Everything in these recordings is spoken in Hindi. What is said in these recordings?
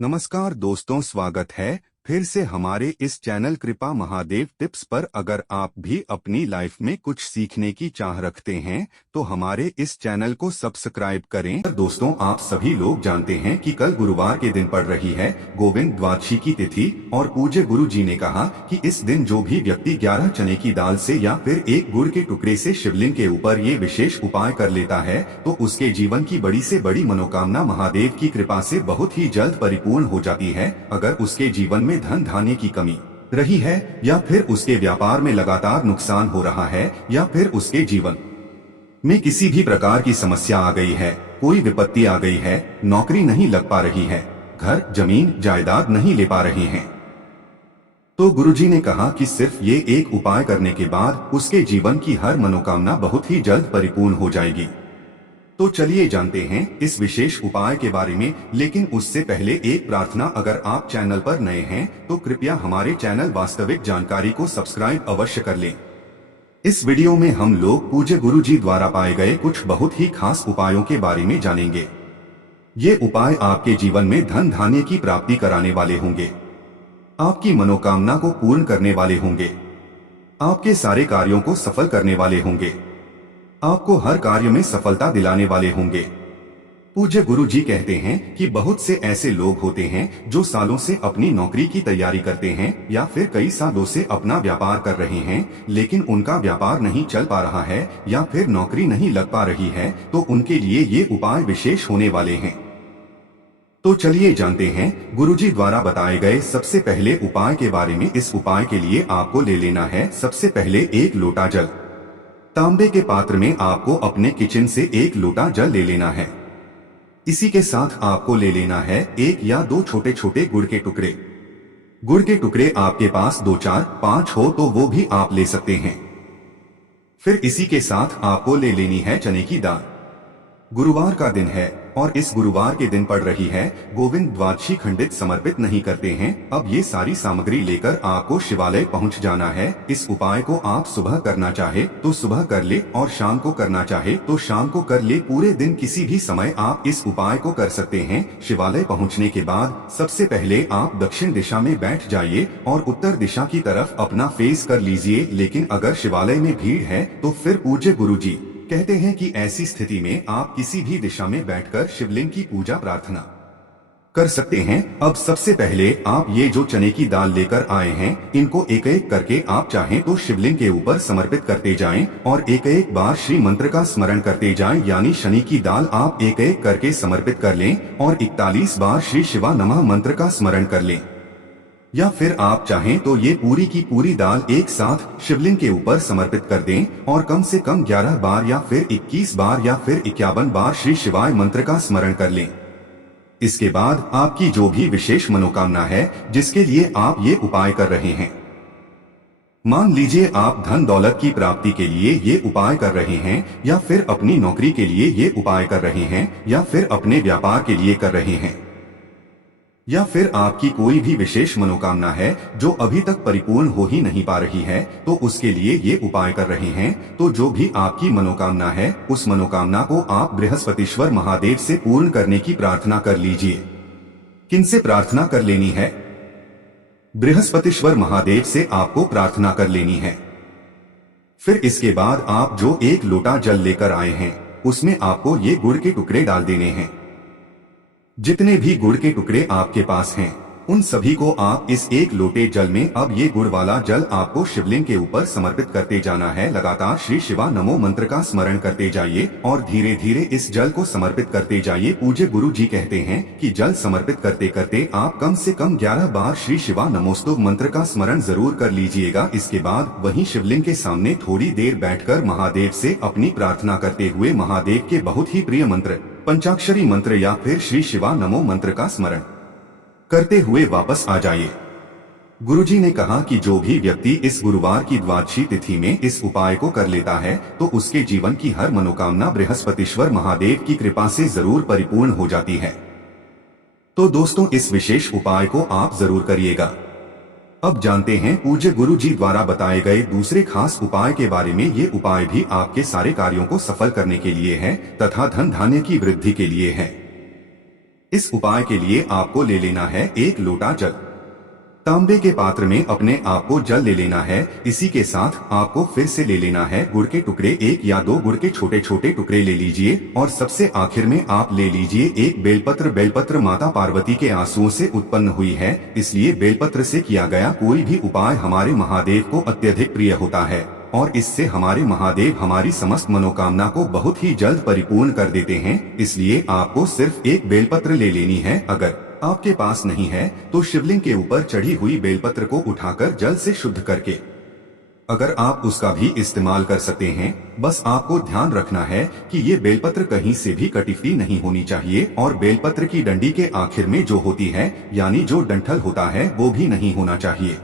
नमस्कार दोस्तों, स्वागत है फिर से हमारे इस चैनल कृपा महादेव टिप्स पर। अगर आप भी अपनी लाइफ में कुछ सीखने की चाह रखते हैं तो हमारे इस चैनल को सब्सक्राइब करें। दोस्तों, आप सभी लोग जानते हैं कि कल गुरुवार के दिन पड़ रही है गोविंद द्वादशी की तिथि और पूज्य गुरु जी ने कहा कि इस दिन जो भी व्यक्ति 11 चने की दाल से या फिर एक गुड़ के टुकड़े से शिवलिंग के ऊपर ये विशेष उपाय कर लेता है तो उसके जीवन की बड़ी से बड़ी मनोकामना महादेव की कृपा से बहुत ही जल्द परिपूर्ण हो जाती है। अगर उसके जीवन में धन धान्य की कमी रही है या फिर उसके व्यापार में लगातार नुकसान हो रहा है या फिर उसके जीवन में किसी भी प्रकार की समस्या आ गई है, कोई विपत्ति आ गई है, नौकरी नहीं लग पा रही है, घर जमीन जायदाद नहीं ले पा रहे हैं, तो गुरुजी ने कहा कि सिर्फ ये एक उपाय करने के बाद उसके जीवन की हर मनोकामना बहुत ही जल्द परिपूर्ण हो जाएगी। तो चलिए जानते हैं इस विशेष उपाय के बारे में, लेकिन उससे पहले एक प्रार्थना। अगर आप चैनल पर नए हैं तो कृपया हमारे चैनल वास्तविक जानकारी को सब्सक्राइब अवश्य कर लें। इस वीडियो में हम लोग पूज्य गुरु जी द्वारा पाए गए कुछ बहुत ही खास उपायों के बारे में जानेंगे। ये उपाय आपके जीवन में धन धान्य की प्राप्ति कराने वाले होंगे, आपकी मनोकामना को पूर्ण करने वाले होंगे, आपके सारे कार्यों को सफल करने वाले होंगे, आपको हर कार्य में सफलता दिलाने वाले होंगे। पूज्य गुरु जी कहते हैं कि बहुत से ऐसे लोग होते हैं जो सालों से अपनी नौकरी की तैयारी करते हैं या फिर कई सालों से अपना व्यापार कर रहे हैं, लेकिन उनका व्यापार नहीं चल पा रहा है या फिर नौकरी नहीं लग पा रही है, तो उनके लिए ये उपाय विशेष होने वाले हैं। तो चलिए जानते हैं गुरुजी द्वारा बताए गए सबसे पहले उपाय के बारे में। इस उपाय के लिए आपको ले लेना है सबसे पहले एक लोटा जल। तांबे के पात्र में आपको अपने किचन से एक लोटा जल ले लेना है। इसी के साथ आपको ले लेना है एक या दो छोटे छोटे गुड़ के टुकड़े। गुड़ के टुकड़े आपके पास 2, 4, 5 हो तो वो भी आप ले सकते हैं। फिर इसी के साथ आपको ले लेनी है चने की दाल। गुरुवार का दिन है और इस गुरुवार के दिन पड़ रही है गोविंद द्वादशी। खंडित समर्पित नहीं करते हैं। अब ये सारी सामग्री लेकर आपको शिवालय पहुंच जाना है। इस उपाय को आप सुबह करना चाहे तो सुबह कर ले और शाम को करना चाहे तो शाम को कर ले। पूरे दिन किसी भी समय आप इस उपाय को कर सकते हैं। शिवालय पहुंचने के बाद सबसे पहले आप दक्षिण दिशा में बैठ जाइए और उत्तर दिशा की तरफ अपना फेस कर लीजिए। लेकिन अगर शिवालय में भीड़ है तो फिर पूज्य गुरु जी कहते हैं कि ऐसी स्थिति में आप किसी भी दिशा में बैठकर शिवलिंग की पूजा प्रार्थना कर सकते हैं। अब सबसे पहले आप ये जो चने की दाल लेकर आए हैं, इनको एक एक करके आप चाहें तो शिवलिंग के ऊपर समर्पित करते जाएं और एक एक बार श्री मंत्र का स्मरण करते जाएं। यानी शनि की दाल आप एक एक करके समर्पित कर लें और 41 बार श्री शिवा नमः मंत्र का स्मरण कर लें। या फिर आप चाहें तो ये पूरी की पूरी दाल एक साथ शिवलिंग के ऊपर समर्पित कर दें और कम से कम 11 बार या फिर 21 बार या फिर 51 बार श्री शिवाय मंत्र का स्मरण कर लें। इसके बाद आपकी जो भी विशेष मनोकामना है जिसके लिए आप ये उपाय कर रहे हैं, मान लीजिए आप धन दौलत की प्राप्ति के लिए ये उपाय कर रहे हैं या फिर अपनी नौकरी के लिए ये उपाय कर रहे हैं या फिर अपने व्यापार के लिए कर रहे हैं या फिर आपकी कोई भी विशेष मनोकामना है जो अभी तक परिपूर्ण हो ही नहीं पा रही है, तो उसके लिए ये उपाय कर रहे हैं, तो जो भी आपकी मनोकामना है उस मनोकामना को आप बृहस्पतिश्वर महादेव से पूर्ण करने की प्रार्थना कर लीजिए। किनसे प्रार्थना कर लेनी है? बृहस्पतिश्वर महादेव से आपको प्रार्थना कर लेनी है। फिर इसके बाद आप जो एक लोटा जल लेकर आए हैं उसमें आपको ये गुड़ के टुकड़े डाल देने हैं। जितने भी गुड़ के टुकड़े आपके पास हैं उन सभी को आप इस एक लोटे जल में, अब ये गुड़ वाला जल आपको शिवलिंग के ऊपर समर्पित करते जाना है। लगातार श्री शिवा नमो मंत्र का स्मरण करते जाइए और धीरे धीरे इस जल को समर्पित करते जाइए। पूज्य गुरु जी कहते हैं कि जल समर्पित करते करते आप कम से कम 11 बार श्री शिवा नमोस्तुभ मंत्र का स्मरण जरूर कर लीजिएगा। इसके बाद वहीं शिवलिंग के सामने थोड़ी देर बैठकर महादेव से अपनी प्रार्थना करते हुए महादेव के बहुत ही प्रिय मंत्र पंचाक्षरी मंत्र या फिर श्री शिवा नमो मंत्र का स्मरण करते हुए वापस आ जाइए। गुरुजी ने कहा कि जो भी व्यक्ति इस गुरुवार की द्वादशी तिथि में इस उपाय को कर लेता है तो उसके जीवन की हर मनोकामना बृहस्पतिश्वर महादेव की कृपा से जरूर परिपूर्ण हो जाती है। तो दोस्तों, इस विशेष उपाय को आप जरूर करिएगा। अब जानते हैं पूज्य गुरु जी द्वारा बताए गए दूसरे खास उपाय के बारे में। ये उपाय भी आपके सारे कार्यों को सफल करने के लिए है तथा धन धान्य की वृद्धि के लिए है। इस उपाय के लिए आपको ले लेना है एक लोटा जल। तांबे के पात्र में अपने आप को जल ले लेना है। इसी के साथ आपको फिर से ले लेना है गुड़ के टुकड़े, 1 या 2 गुड़ के छोटे छोटे टुकड़े ले लीजिए और सबसे आखिर में आप ले लीजिए एक बेलपत्र। बेलपत्र माता पार्वती के आंसुओं से उत्पन्न हुई है, इसलिए बेलपत्र से किया गया कोई भी उपाय हमारे महादेव को अत्यधिक प्रिय होता है और इससे हमारे महादेव हमारी समस्त मनोकामना को बहुत ही जल्द परिपूर्ण कर देते हैं। इसलिए आपको सिर्फ एक बेलपत्र ले लेनी है। अगर आपके पास नहीं है तो शिवलिंग के ऊपर चढ़ी हुई बेलपत्र को उठाकर जल से शुद्ध करके अगर आप उसका भी इस्तेमाल कर सकते हैं। बस आपको ध्यान रखना है कि ये बेलपत्र कहीं से भी कटी हुई नहीं होनी चाहिए और बेलपत्र की डंडी के आखिर में जो होती है यानी जो डंठल होता है वो भी नहीं होना चाहिए।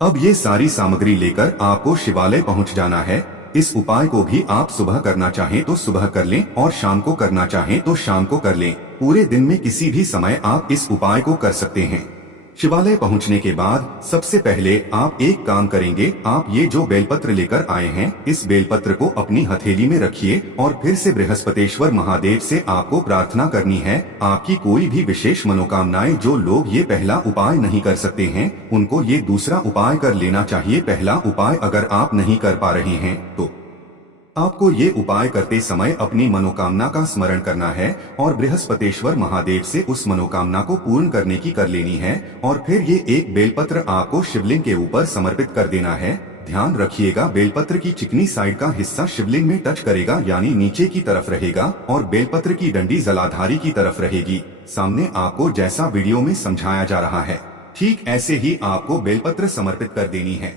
अब ये सारी सामग्री लेकर आपको शिवालय पहुंच जाना है। इस उपाय को भी आप सुबह करना चाहें तो सुबह कर लें और शाम को करना चाहें तो शाम को कर लें। पूरे दिन में किसी भी समय आप इस उपाय को कर सकते हैं। शिवालय पहुंचने के बाद सबसे पहले आप एक काम करेंगे, आप ये जो बेलपत्र लेकर आए हैं इस बेलपत्र को अपनी हथेली में रखिए और फिर से बृहस्पतेश्वर महादेव से आपको प्रार्थना करनी है आपकी कोई भी विशेष मनोकामनाएं। जो लोग ये पहला उपाय नहीं कर सकते हैं उनको ये दूसरा उपाय कर लेना चाहिए। पहला उपाय अगर आप नहीं कर पा रहे हैं तो आपको ये उपाय करते समय अपनी मनोकामना का स्मरण करना है और बृहस्पतेश्वर महादेव से उस मनोकामना को पूर्ण करने की कर लेनी है और फिर ये एक बेलपत्र आपको शिवलिंग के ऊपर समर्पित कर देना है। ध्यान रखिएगा बेलपत्र की चिकनी साइड का हिस्सा शिवलिंग में टच करेगा यानी नीचे की तरफ रहेगा और बेलपत्र की डंडी जलाधारी की तरफ रहेगी। सामने आपको जैसा वीडियो में समझाया जा रहा है ठीक ऐसे ही आपको बेलपत्र समर्पित कर देनी है।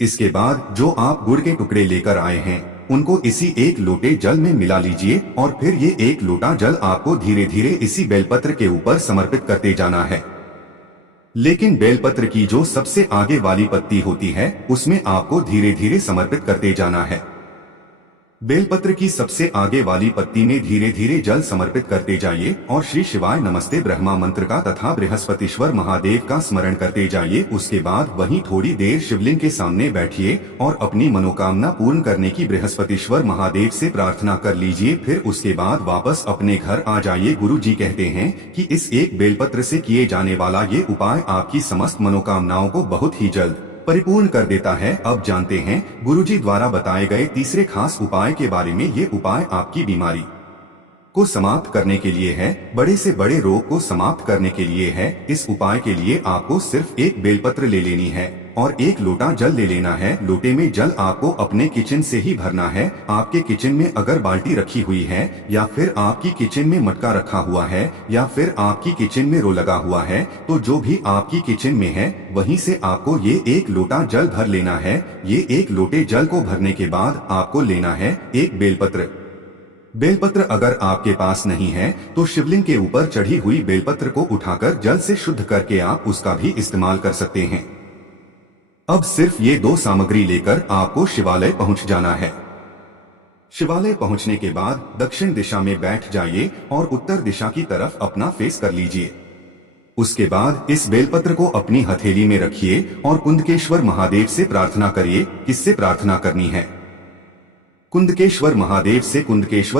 इसके बाद जो आप गुड़ के टुकड़े लेकर आए हैं उनको इसी एक लोटे जल में मिला लीजिए और फिर ये एक लोटा जल आपको धीरे धीरे इसी बेलपत्र के ऊपर समर्पित करते जाना है। लेकिन बेलपत्र की जो सबसे आगे वाली पत्ती होती है उसमें आपको धीरे धीरे समर्पित करते जाना है। बेलपत्र की सबसे आगे वाली पत्ती में धीरे धीरे जल समर्पित करते जाइए और श्री शिवाय नमस्ते ब्रह्मा मंत्र का तथा बृहस्पतिश्वर महादेव का स्मरण करते जाइए। उसके बाद वहीं थोड़ी देर शिवलिंग के सामने बैठिए और अपनी मनोकामना पूर्ण करने की बृहस्पतिश्वर महादेव से प्रार्थना कर लीजिए। फिर उसके बाद वापस अपने घर आ जाइए। गुरु जी कहते हैं कि इस एक बेलपत्र से किए जाने वाला ये उपाय आपकी समस्त मनोकामनाओं को बहुत ही जल्द परिपूर्ण कर देता है। अब जानते हैं गुरुजी द्वारा बताए गए तीसरे खास उपाय के बारे में। ये उपाय आपकी बीमारी को समाप्त करने के लिए है, बड़े से बड़े रोग को समाप्त करने के लिए है। इस उपाय के लिए आपको सिर्फ एक बेलपत्र ले लेनी है और एक लोटा जल ले लेना है। लोटे में जल आपको अपने किचन से ही भरना है। आपके किचन में अगर बाल्टी रखी हुई है या फिर आपकी किचन में मटका रखा हुआ है या फिर आपकी किचन में रो लगा हुआ है तो जो भी आपकी किचन में है वहीं से आपको ये एक लोटा जल भर लेना है। ये एक लोटे जल को भरने के बाद आपको लेना है एक बेलपत्र। बेलपत्र अगर आपके पास नहीं है तो शिवलिंग के ऊपर चढ़ी हुई बेलपत्र को उठाकर जल से शुद्ध करके आप उसका भी इस्तेमाल कर सकते हैं। अब सिर्फ ये 2 सामग्री लेकर आपको शिवालय पहुंच जाना है। शिवालय पहुंचने के बाद दक्षिण दिशा में बैठ जाइए और उत्तर दिशा की तरफ अपना फेस कर लीजिए। उसके बाद इस बेलपत्र को अपनी हथेली में रखिए और कुंदकेश्वर महादेव से प्रार्थना करिए। किससे प्रार्थना करनी है? कुंदकेश्वर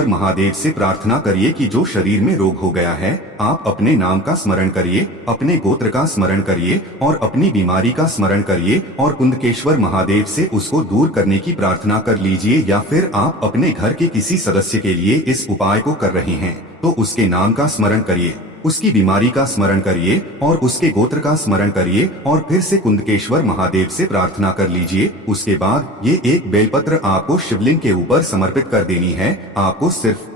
महादेव से प्रार्थना करिए कि जो शरीर में रोग हो गया है आप अपने नाम का स्मरण करिए, अपने गोत्र का स्मरण करिए और अपनी बीमारी का स्मरण करिए और कुंदकेश्वर महादेव से उसको दूर करने की प्रार्थना कर लीजिए। या फिर आप अपने घर के किसी सदस्य के लिए इस उपाय को कर रहे हैं तो उसके नाम का स्मरण करिए, उसकी बीमारी का स्मरण करिए और उसके गोत्र का स्मरण करिए और फिर से कुंदकेश्वर महादेव से प्रार्थना कर लीजिए। उसके बाद ये एक बेलपत्र आपको शिवलिंग के ऊपर समर्पित कर देनी है। आपको सिर्फ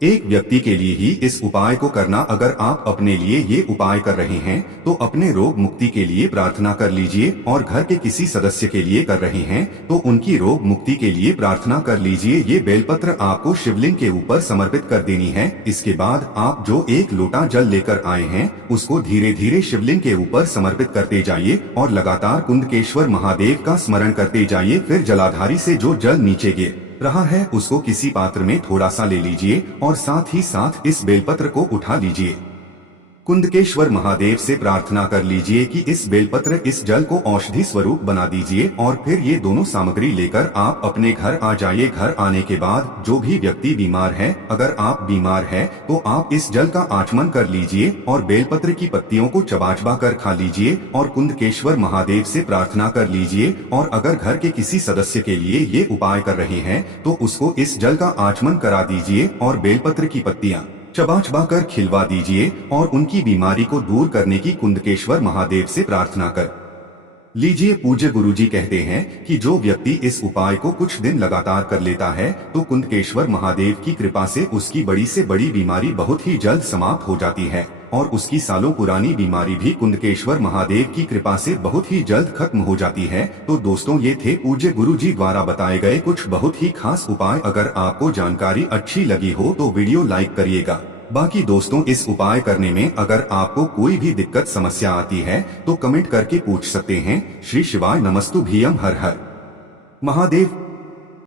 एक व्यक्ति के लिए ही इस उपाय को करना। अगर आप अपने लिए ये उपाय कर रहे हैं तो अपने रोग मुक्ति के लिए प्रार्थना कर लीजिए और घर के किसी सदस्य के लिए कर रहे हैं तो उनकी रोग मुक्ति के लिए प्रार्थना कर लीजिए। ये बेलपत्र आपको शिवलिंग के ऊपर समर्पित कर देनी है। इसके बाद आप जो एक लोटा जल लेकर आए हैं उसको धीरे धीरे शिवलिंग के ऊपर समर्पित करते जाइए और लगातार कुंदकेश्वर महादेव का स्मरण करते जाइए। फिर जलाधारी से जो जल नीचे गिर रहा है उसको किसी पात्र में थोड़ा सा ले लीजिए और साथ ही साथ इस बेलपत्र को उठा लीजिए। कुंदकेश्वर महादेव से प्रार्थना कर लीजिए कि इस बेलपत्र इस जल को औषधि स्वरूप बना दीजिए और फिर ये दोनों सामग्री लेकर आप अपने घर आ जाइए। घर आने के बाद जो भी व्यक्ति बीमार है, अगर आप बीमार है तो आप इस जल का आचमन कर लीजिए और बेलपत्र की पत्तियों को चबा कर खा लीजिए और कुंदकेश्वर महादेव से प्रार्थना कर लीजिए। और अगर घर के किसी सदस्य के लिए ये उपाय कर रहे हैं तो उसको इस जल का आचमन करा दीजिए और बेलपत्र की पत्तियां चबा कर खिलवा दीजिए और उनकी बीमारी को दूर करने की कुंदकेश्वर महादेव से प्रार्थना कर लीजिए। पूज्य गुरुजी कहते हैं कि जो व्यक्ति इस उपाय को कुछ दिन लगातार कर लेता है तो कुंदकेश्वर महादेव की कृपा से उसकी बड़ी से बड़ी बीमारी बहुत ही जल्द समाप्त हो जाती है और उसकी सालों पुरानी बीमारी भी कुंदकेश्वर महादेव की कृपा से बहुत ही जल्द खत्म हो जाती है। तो दोस्तों, ये थे पूज्य गुरुजी द्वारा बताए गए कुछ बहुत ही खास उपाय। अगर आपको जानकारी अच्छी लगी हो तो वीडियो लाइक करिएगा। बाकी दोस्तों, इस उपाय करने में अगर आपको कोई भी दिक्कत समस्या आती है तो कमेंट करके पूछ सकते हैं। श्री शिवाय नमस्तुभ्यं। हर हर महादेव।